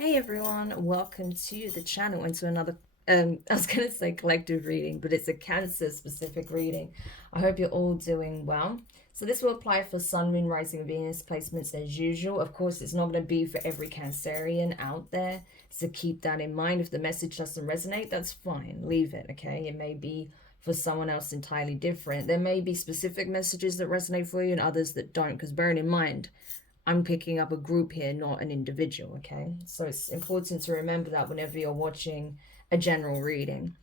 Hey everyone, welcome to the channel and to another I was gonna say collective reading, but it's a Cancer specific reading. I hope you're all doing well. So this will apply for Sun, Moon, Rising, Venus placements as usual. Of course, it's not going to be for every Cancerian out there, so keep that in mind. If the message doesn't resonate, that's fine. Leave it, okay? It may be for someone else entirely different. There may be specific messages that resonate for you and others that don't, because bearing in mind, I'm picking up a group here, not an individual, okay? So it's important to remember that whenever you're watching a general reading.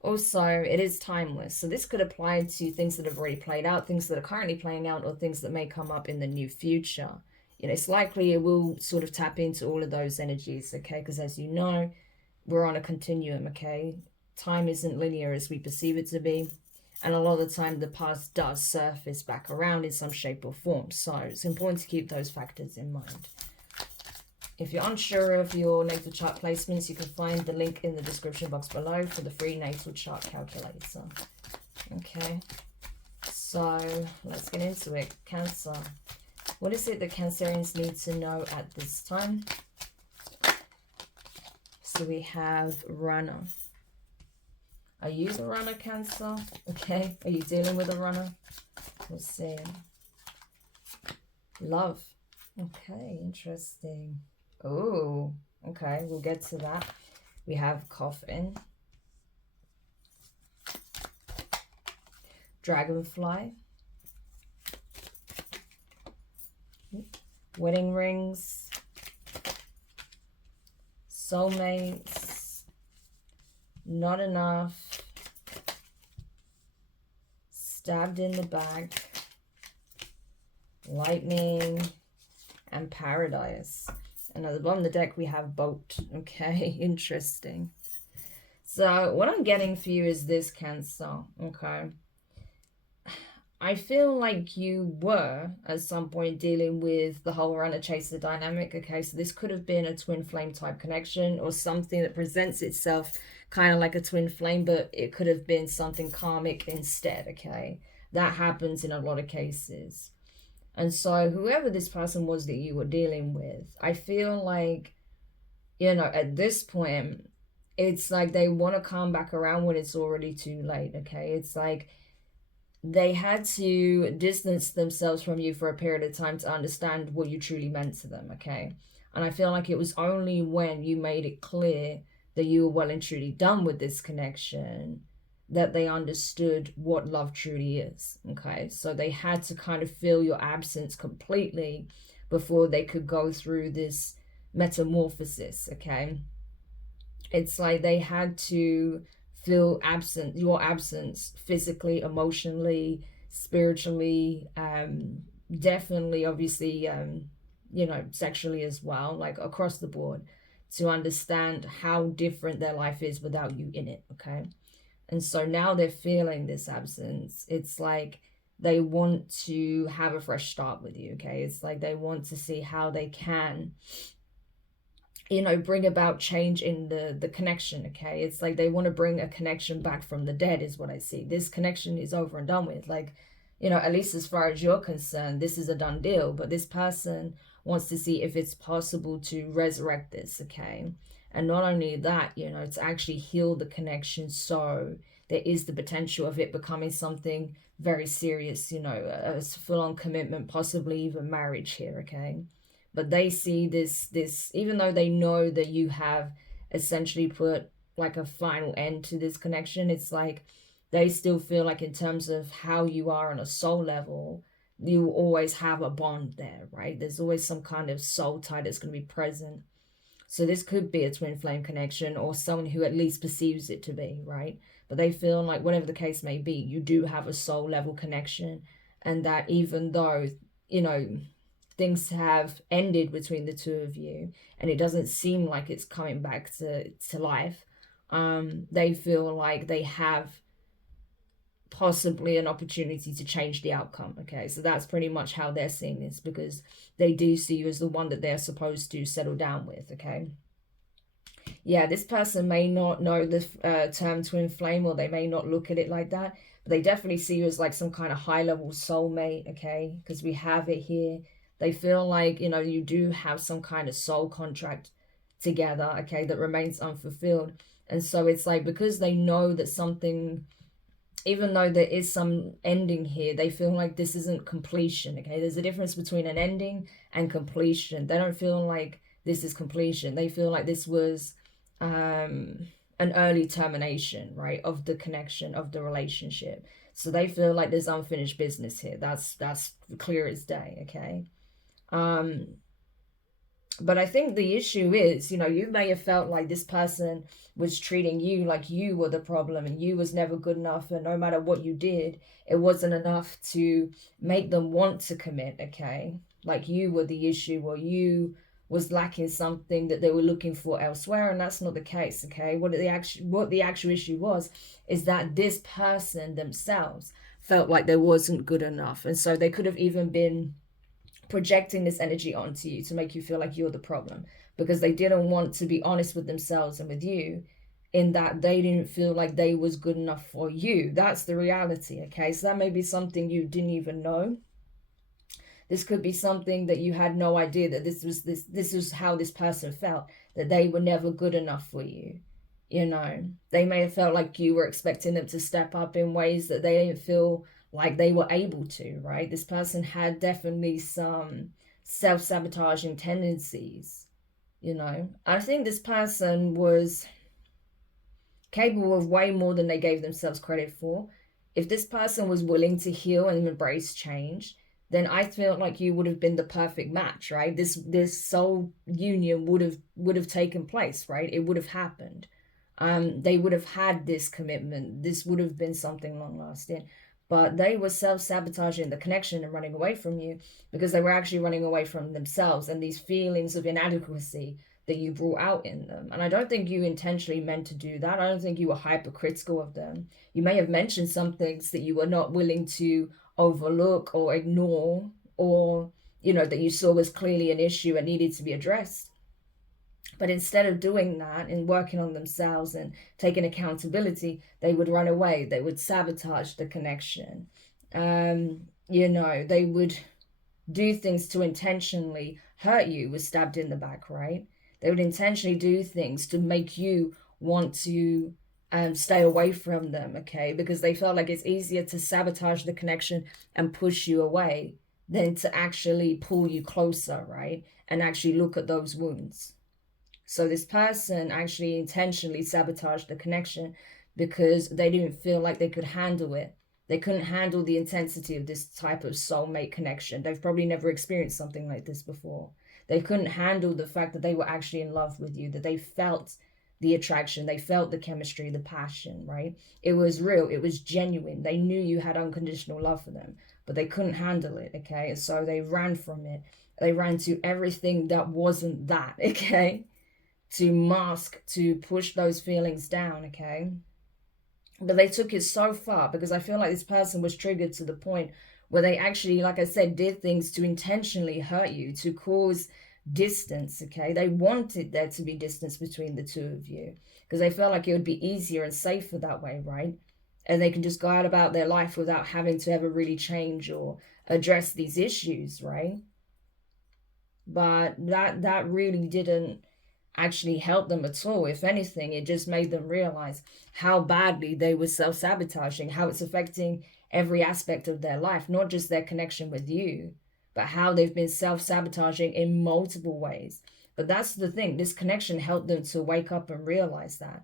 Also, it is timeless. So this could apply to things that have already played out, things that are currently playing out, or things that may come up in the near future. You know, it's likely it will sort of tap into all of those energies, okay? Because as you know, we're on a continuum, okay? Time isn't linear as we perceive it to be. And a lot of the time, the past does surface back around in some shape or form. So it's important to keep those factors in mind. If you're unsure of your natal chart placements, you can find the link in the description box below for the free natal chart calculator. Okay, so let's get into it. Cancer. What is it that Cancerians need to know at this time? So we have runner. Are you the runner, Cancer? Okay, are you dealing with a runner? Let's see. Love. Okay, interesting. Oh, okay, we'll get to that. We have coffin. Dragonfly. Wedding rings. Soulmates. Not enough. Stabbed in the back. Lightning. And paradise. And at the bottom of the deck, we have boat. Okay, interesting. So what I'm getting for you is this, Cancer. Okay. I feel like you were, at some point, dealing with the whole runner-chaser dynamic. Okay, so this could have been a twin flame type connection or something that presents itself kind of like a twin flame, but it could have been something karmic instead, okay? That happens in a lot of cases. And so whoever this person was that you were dealing with, I feel like, you know, at this point, it's like they want to come back around when it's already too late, okay? It's like they had to distance themselves from you for a period of time to understand what you truly meant to them, okay? And I feel like it was only when you made it clear that you were well and truly done with this connection that they understood what love truly is, okay? So they had to kind of feel your absence completely before they could go through this metamorphosis, okay? It's like they had to feel your absence physically, emotionally, spiritually, definitely, obviously, you know, sexually as well, like across the board, to understand how different their life is without you in it, okay? And so now they're feeling this absence. It's like they want to have a fresh start with you, okay? It's like they want to see how they can, you know, bring about change in the connection, okay? It's like they want to bring a connection back from the dead is what I see. This connection is over and done with. Like, you know, at least as far as you're concerned, this is a done deal. But this person wants to see if it's possible to resurrect this, okay? And not only that, you know, to actually heal the connection so there is the potential of it becoming something very serious, you know, a full-on commitment, possibly even marriage here, okay? But they see this even though they know that you have essentially put like a final end to this connection, it's like they still feel like in terms of how you are on a soul level, you always have a bond there, right? There's always some kind of soul tie that's going to be present. So this could be a twin flame connection or someone who at least perceives it to be, right? But they feel like whatever the case may be, you do have a soul level connection, and that even though, you know, things have ended between the two of you and it doesn't seem like it's coming back to life, they feel like they have possibly an opportunity to change the outcome, okay? So that's pretty much how they're seeing this, because they do see you as the one that they're supposed to settle down with, okay? Yeah, this person may not know the term twin flame, or they may not look at it like that, but they definitely see you as like some kind of high-level soulmate, okay? Because we have it here. They feel like, you know, you do have some kind of soul contract together, okay, that remains unfulfilled. And so it's like, because they know that something, even though there is some ending here, they feel like this isn't completion, okay? There's a difference between an ending and completion. They don't feel like this is completion. They feel like this was an early termination, right, of the connection, of the relationship. So they feel like there's unfinished business here. That's clear as day, okay? But I think the issue is, you know, you may have felt like this person was treating you like you were the problem and you was never good enough, and no matter what you did, it wasn't enough to make them want to commit, okay? Like you were the issue, or you was lacking something that they were looking for elsewhere, and that's not the case, okay? What the actual issue was is that this person themselves felt like they wasn't good enough, and so they could have even been projecting this energy onto you to make you feel like you're the problem, because they didn't want to be honest with themselves and with you, in that they didn't feel like they was good enough for you. That's the reality, okay? So that may be something you didn't even know. This could be something that you had no idea that this was how this person felt, that they were never good enough for you. You know, they may have felt like you were expecting them to step up in ways that they didn't feel like they were able to, right? This person had definitely some self-sabotaging tendencies, you know. I think this person was capable of way more than they gave themselves credit for. If this person was willing to heal and embrace change, then I feel like you would have been the perfect match, right? This soul union would have taken place, right? It would have happened. They would have had this commitment. This would have been something long lasting. But they were self-sabotaging the connection and running away from you, because they were actually running away from themselves and these feelings of inadequacy that you brought out in them. And I don't think you intentionally meant to do that. I don't think you were hypercritical of them. You may have mentioned some things that you were not willing to overlook or ignore, or, you know, that you saw was clearly an issue and needed to be addressed. But instead of doing that and working on themselves and taking accountability, they would run away. They would sabotage the connection. You know, they would do things to intentionally hurt you. Was stabbed in the back, right? They would intentionally do things to make you want to stay away from them, okay? Because they felt like it's easier to sabotage the connection and push you away than to actually pull you closer, right? And actually look at those wounds. So this person actually intentionally sabotaged the connection because they didn't feel like they could handle it. They couldn't handle the intensity of this type of soulmate connection. They've probably never experienced something like this before. They couldn't handle the fact that they were actually in love with you, that they felt the attraction, they felt the chemistry, the passion, right? It was real, it was genuine. They knew you had unconditional love for them, but they couldn't handle it, okay? And so they ran from it. They ran to everything that wasn't that, okay? To mask, to push those feelings down, okay? But they took it so far, because I feel like this person was triggered to the point where they actually, like I said, did things to intentionally hurt you, to cause distance, okay? They wanted there to be distance between the two of you, because they felt like it would be easier and safer that way, right? And they can just go out about their life without having to ever really change or address these issues, right? But that really didn't actually help them at all. If anything, it just made them realize how badly they were self-sabotaging, how it's affecting every aspect of their life, not just their connection with you, but how they've been self-sabotaging in multiple ways. But that's the thing, this connection helped them to wake up and realize that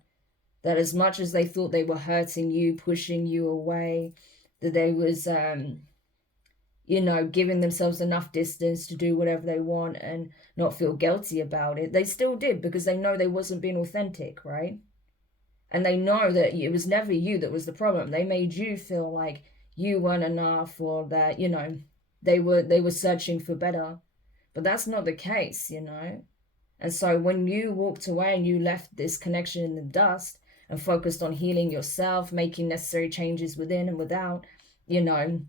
as much as they thought they were hurting you, pushing you away, that they was you know, giving themselves enough distance to do whatever they want and not feel guilty about it. They still did, because they know they wasn't being authentic, right? And they know that it was never you that was the problem. They made you feel like you weren't enough, or that, you know, they were searching for better. But that's not the case, you know? And so when you walked away and you left this connection in the dust and focused on healing yourself, making necessary changes within and without, you know,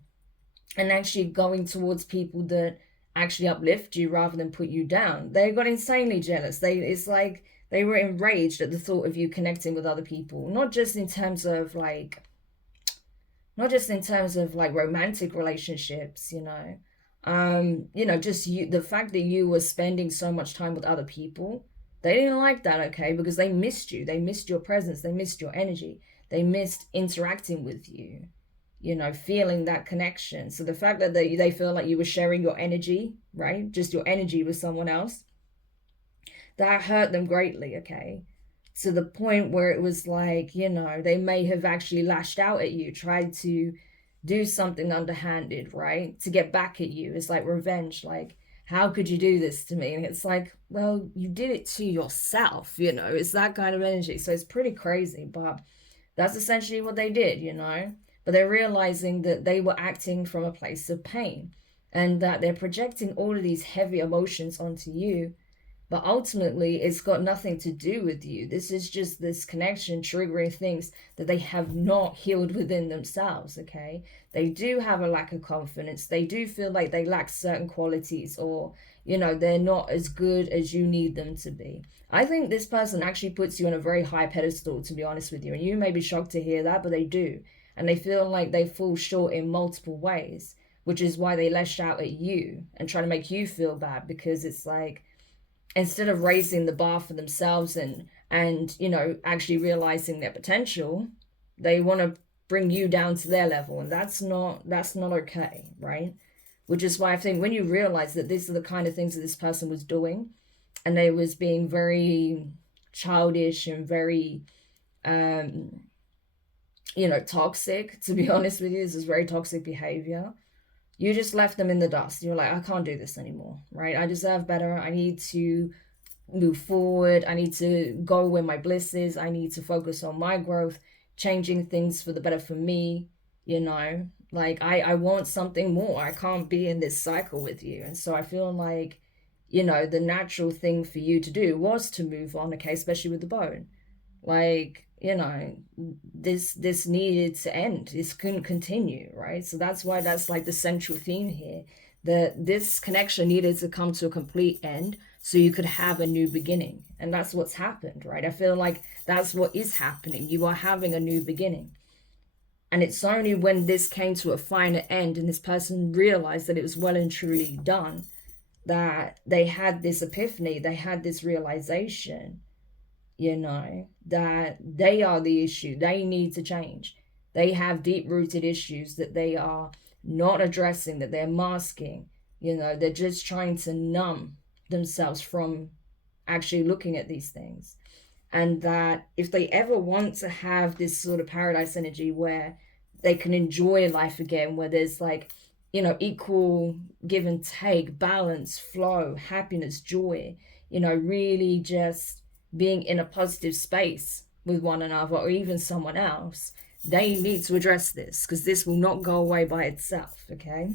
and actually going towards people that actually uplift you rather than put you down, they got insanely jealous. It's like they were enraged at the thought of you connecting with other people, not just in terms of like romantic relationships, you know, just the fact that you were spending so much time with other people, They didn't like that, okay, because they missed you. They missed your presence. They missed your energy. They missed interacting with you, you know, feeling that connection. So the fact that they feel like you were sharing your energy, right, just your energy with someone else, that hurt them greatly, okay, to the point where it was like, you know, they may have actually lashed out at you, tried to do something underhanded, right, to get back at you. It's like revenge, like, how could you do this to me? And it's like, well, you did it to yourself, you know. It's that kind of energy. So it's pretty crazy, but that's essentially what they did, you know. But they're realizing that they were acting from a place of pain, and that they're projecting all of these heavy emotions onto you. But ultimately, it's got nothing to do with you. This is just this connection triggering things that they have not healed within themselves, okay? They do have a lack of confidence. They do feel like they lack certain qualities, or, you know, they're not as good as you need them to be. I think this person actually puts you on a very high pedestal, to be honest with you. And you may be shocked to hear that, but they do. And they feel like they fall short in multiple ways, which is why they lash out at you and try to make you feel bad, because it's like, instead of raising the bar for themselves and you know, actually realizing their potential, they want to bring you down to their level, and that's not okay, right? Which is why I think when you realize that these are the kind of things that this person was doing, and they was being very childish and very you know, toxic, to be honest with you, this is very toxic behavior. You just left them in the dust. You're like, I can't do this anymore, right? I deserve better. I need to move forward. I need to go where my bliss is. I need to focus on my growth, changing things for the better for me, you know? Like, I want something more. I can't be in this cycle with you. And so I feel like, you know, the natural thing for you to do was to move on, okay, especially with the bone. Like, you know, this needed to end. This couldn't continue, right? So that's why that's like the central theme here, that this connection needed to come to a complete end so you could have a new beginning. And that's what's happened, right? I feel like that's what is happening. You are having a new beginning. And it's only when this came to a final end and this person realized that it was well and truly done, that they had this epiphany, they had this realization, you know, that they are the issue. They need to change. They have deep-rooted issues that they are not addressing, that they're masking. You know, they're just trying to numb themselves from actually looking at these things. And that if they ever want to have this sort of paradise energy where they can enjoy life again, where there's like, you know, equal give and take, balance, flow, happiness, joy, you know, really just being in a positive space with one another or even someone else, they need to address this, because this will not go away by itself, okay?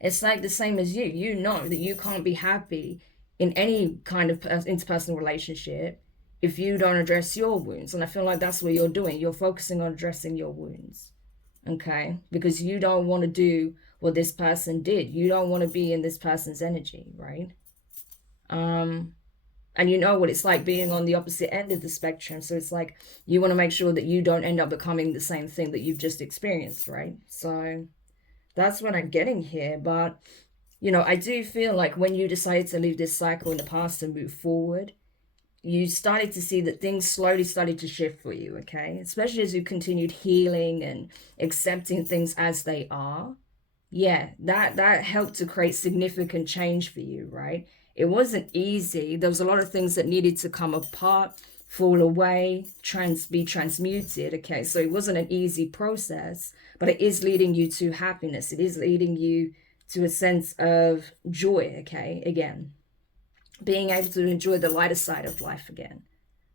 It's like the same as you know that you can't be happy in any kind of interpersonal relationship if you don't address your wounds. And I feel like that's what you're doing. You're focusing on addressing your wounds, okay? Because you don't want to do what this person did. You don't want to be in this person's energy, right? And you know what it's like being on the opposite end of the spectrum. So it's like you want to make sure that you don't end up becoming the same thing that you've just experienced, right? So that's what I'm getting here. But, you know, I do feel like when you decided to leave this cycle in the past and move forward, you started to see that things slowly started to shift for you, okay? Especially as you continued healing and accepting things as they are. Yeah, that helped to create significant change for you, right? It wasn't easy. There was a lot of things that needed to come apart, fall away, be transmuted, okay? So it wasn't an easy process, but it is leading you to happiness. It is leading you to a sense of joy, okay? Again, being able to enjoy the lighter side of life again,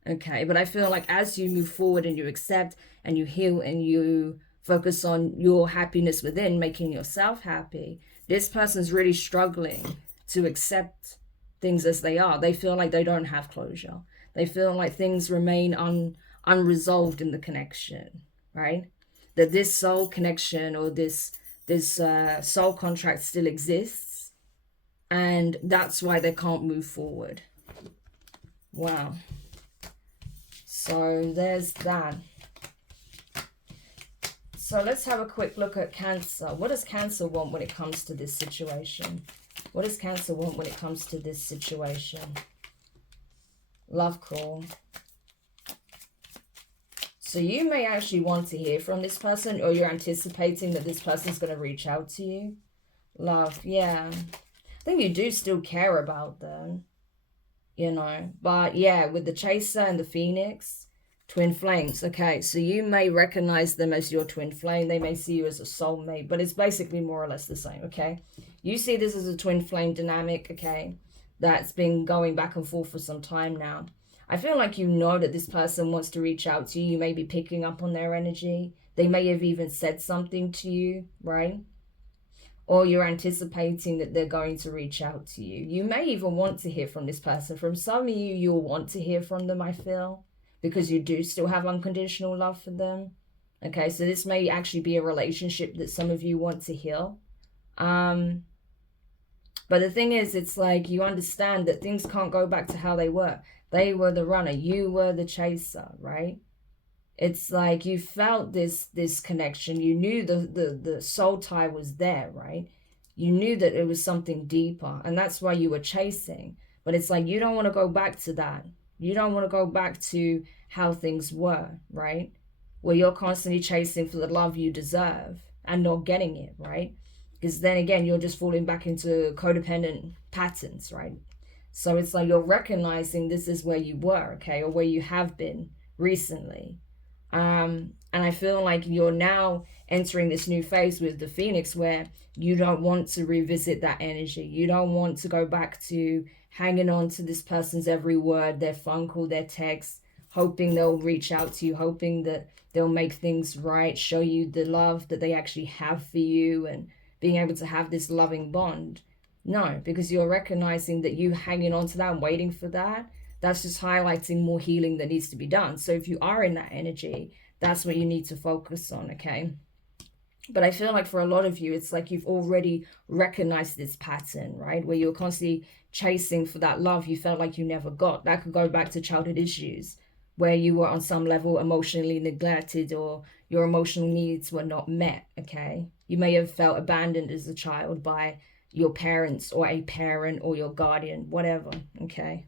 okay? But I feel like as you move forward and you accept and you heal and you focus on your happiness within, making yourself happy, this person's really struggling to accept things as they are. They feel like they don't have closure. They feel like things remain unresolved in the connection, right? That this soul connection or this soul contract still exists, and that's why they can't move forward. Wow. So there's that. So let's have a quick look at Cancer. What does Cancer want when it comes to this situation? What does Cancer want when it comes to this situation? Love call. So you may actually want to hear from this person, or you're anticipating that this person's going to reach out to you. Love, yeah. I think you do still care about them, you know. But yeah, with the Chaser and the Phoenix, twin flames. Okay, so you may recognize them as your twin flame. They may see you as a soulmate, but it's basically more or less the same, okay? You see this as a twin flame dynamic, okay? That's been going back and forth for some time now. I feel like you know that this person wants to reach out to you. You may be picking up on their energy. They may have even said something to you, right? Or you're anticipating that they're going to reach out to you. You may even want to hear from this person. From some of you, you'll want to hear from them, I feel, because you do still have unconditional love for them. Okay, so this may actually be a relationship that some of you want to heal. But the thing is, it's like you understand that things can't go back to how they were. They were the runner. You were the chaser, right? It's like you felt this connection. You knew the soul tie was there, right? You knew that it was something deeper, and that's why you were chasing. But it's like you don't want to go back to that. You don't want to go back to how things were, right? Where you're constantly chasing for the love you deserve and not getting it, right? Because then again, you're just falling back into codependent patterns, right? So it's like you're recognizing this is where you were, okay, or where you have been recently. And I feel like you're now entering this new phase with the Phoenix where you don't want to revisit that energy. You don't want to go back to hanging on to this person's every word, their phone call, their text, hoping they'll reach out to you, hoping that they'll make things right, show you the love that they actually have for you, and being able to have this loving bond. No, because you're recognizing that you hanging on to that and waiting for that, that's just highlighting more healing that needs to be done. So if you are in that energy, that's what you need to focus on, okay? But I feel like for a lot of you, it's like you've already recognized this pattern, right? Where you're constantly chasing for that love you felt like you never got. That could go back to childhood issues where you were on some level emotionally neglected, or your emotional needs were not met, okay? You may have felt abandoned as a child by your parents or a parent or your guardian, whatever, okay?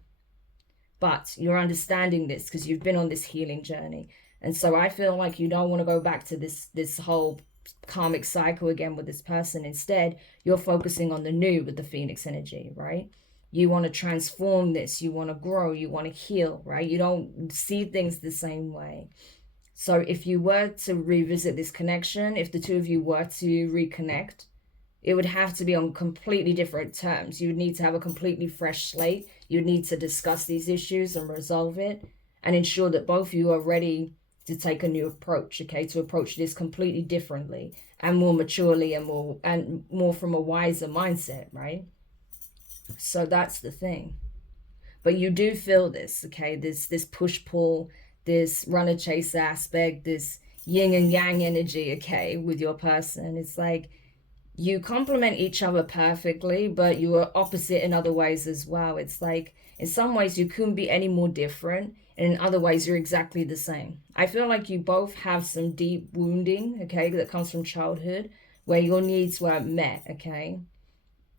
But you're understanding this because you've been on this healing journey. And so I feel like you don't want to go back to this whole karmic cycle again with this person. Instead, you're focusing on the new with the Phoenix energy, right? You want to transform this. You want to grow. You want to heal, right? You don't see things the same way. So if you were to revisit this connection, if the two of you were to reconnect, it would have to be on completely different terms. You would need to have a completely fresh slate. You would need to discuss these issues and resolve it and ensure that both of you are ready to take a new approach, okay? To approach this completely differently and more maturely and more from a wiser mindset, right? So that's the thing. But you do feel this, okay? This push-pull, this runner-chaser aspect, this yin and yang energy, okay, with your person. It's like you complement each other perfectly, but you are opposite in other ways as well. It's like in some ways you couldn't be any more different, and in other ways you're exactly the same. I feel like you both have some deep wounding, okay, that comes from childhood, where your needs weren't met, okay?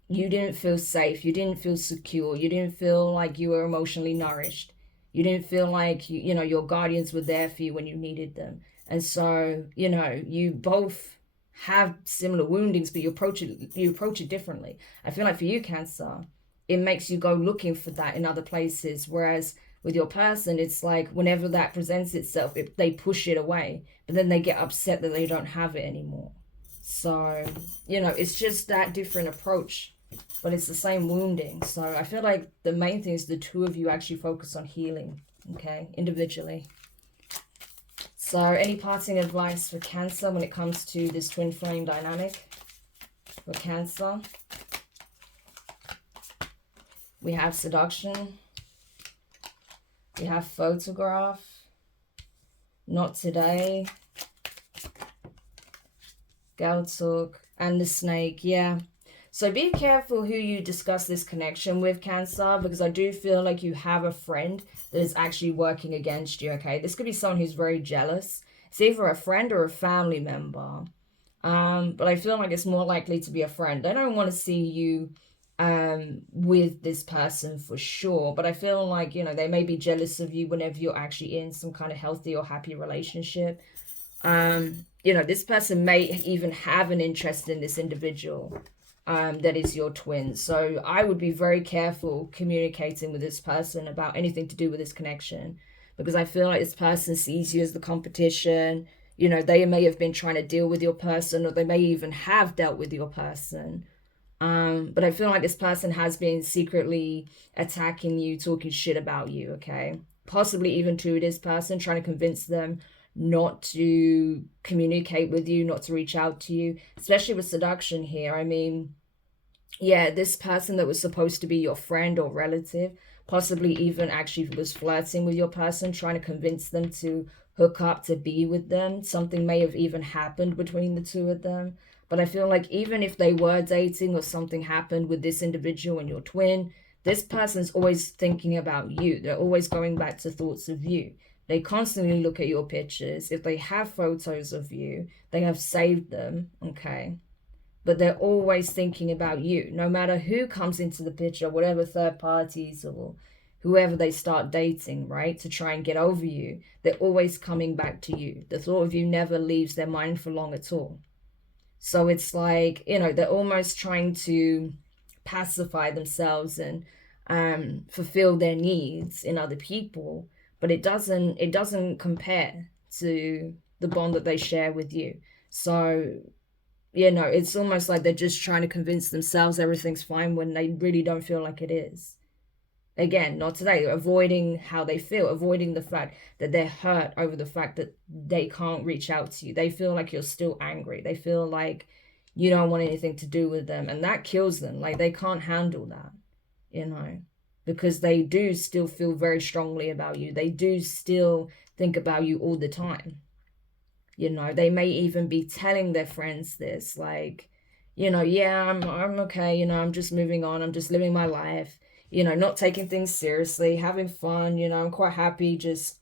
You didn't feel safe, you didn't feel secure, you didn't feel like you were emotionally nourished. You didn't feel like, you know, your guardians were there for you when you needed them. And so, you know, you both have similar woundings, but you approach it differently. I feel like for you, Cancer, it makes you go looking for that in other places. Whereas with your person, it's like whenever that presents itself, they push it away, but then they get upset that they don't have it anymore. So, you know, it's just that different approach, but it's the same wounding. So I feel like the main thing is the two of you actually focus on healing, okay, individually. So any parting advice for Cancer when it comes to this twin flame dynamic? For Cancer, we have seduction, we have photograph, not today, girl talk, and the snake. Yeah, so be careful who you discuss this connection with, Cancer, because I do feel like you have a friend that is actually working against you, okay? This could be someone who's very jealous. It's either a friend or a family member. But I feel like it's more likely to be a friend. They don't want to see you with this person for sure. But I feel like, you know, they may be jealous of you whenever you're actually in some kind of healthy or happy relationship. You know, this person may even have an interest in this individual that is your twin. So I would be very careful communicating with this person about anything to do with this connection, because I feel like this person sees you as the competition. You know, they may have been trying to deal with your person, or they may even have dealt with your person. But I feel like this person has been secretly attacking you, talking shit about you, okay? Possibly even to this person, trying to convince them not to communicate with you, not to reach out to you, especially with seduction here. I mean, yeah, this person that was supposed to be your friend or relative possibly even actually was flirting with your person, trying to convince them to hook up, to be with them. Something may have even happened between the two of them. But I feel like even if they were dating or something happened with this individual and your twin, this person's always thinking about you. They're always going back to thoughts of you. They constantly look at your pictures. If they have photos of you, they have saved them, okay? But they're always thinking about you. No matter who comes into the picture, whatever third parties or whoever they start dating, right, to try and get over you, they're always coming back to you. The thought of you never leaves their mind for long at all. So it's like, you know, they're almost trying to pacify themselves and fulfill their needs in other people, but it doesn't compare to the bond that they share with you. So, you know, it's almost like they're just trying to convince themselves everything's fine when they really don't feel like it is. Again, not today, avoiding how they feel, avoiding the fact that they're hurt over the fact that they can't reach out to you. They feel like you're still angry. They feel like you don't want anything to do with them. And that kills them. Like, they can't handle that, you know, because they do still feel very strongly about you. They do still think about you all the time. You know, they may even be telling their friends this, like, you know, yeah, I'm okay, you know, I'm just moving on, I'm just living my life, you know, not taking things seriously, having fun, you know, I'm quite happy just,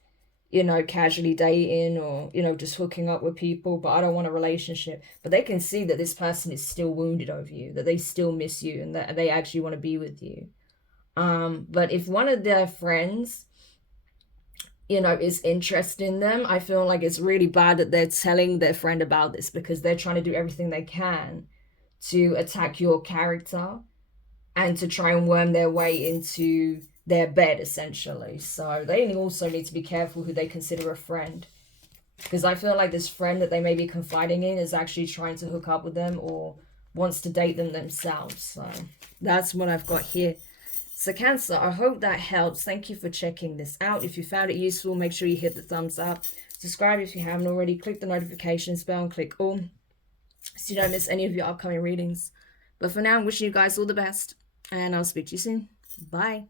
you know, casually dating or, you know, just hooking up with people, but I don't want a relationship. But they can see that this person is still wounded over you, that they still miss you, and that they actually want to be with you. But if one of their friends, you know, is interested in them, I feel like it's really bad that they're telling their friend about this, because they're trying to do everything they can to attack your character and to try and worm their way into their bed, essentially. So they also need to be careful who they consider a friend, because I feel like this friend that they may be confiding in is actually trying to hook up with them or wants to date them themselves. So that's what I've got here. So Cancer, I hope that helps. Thank you for checking this out. If you found it useful, make sure you hit the thumbs up. Subscribe if you haven't already. Click the notifications bell and click all so you don't miss any of your upcoming readings. But for now, I'm wishing you guys all the best, and I'll speak to you soon. Bye.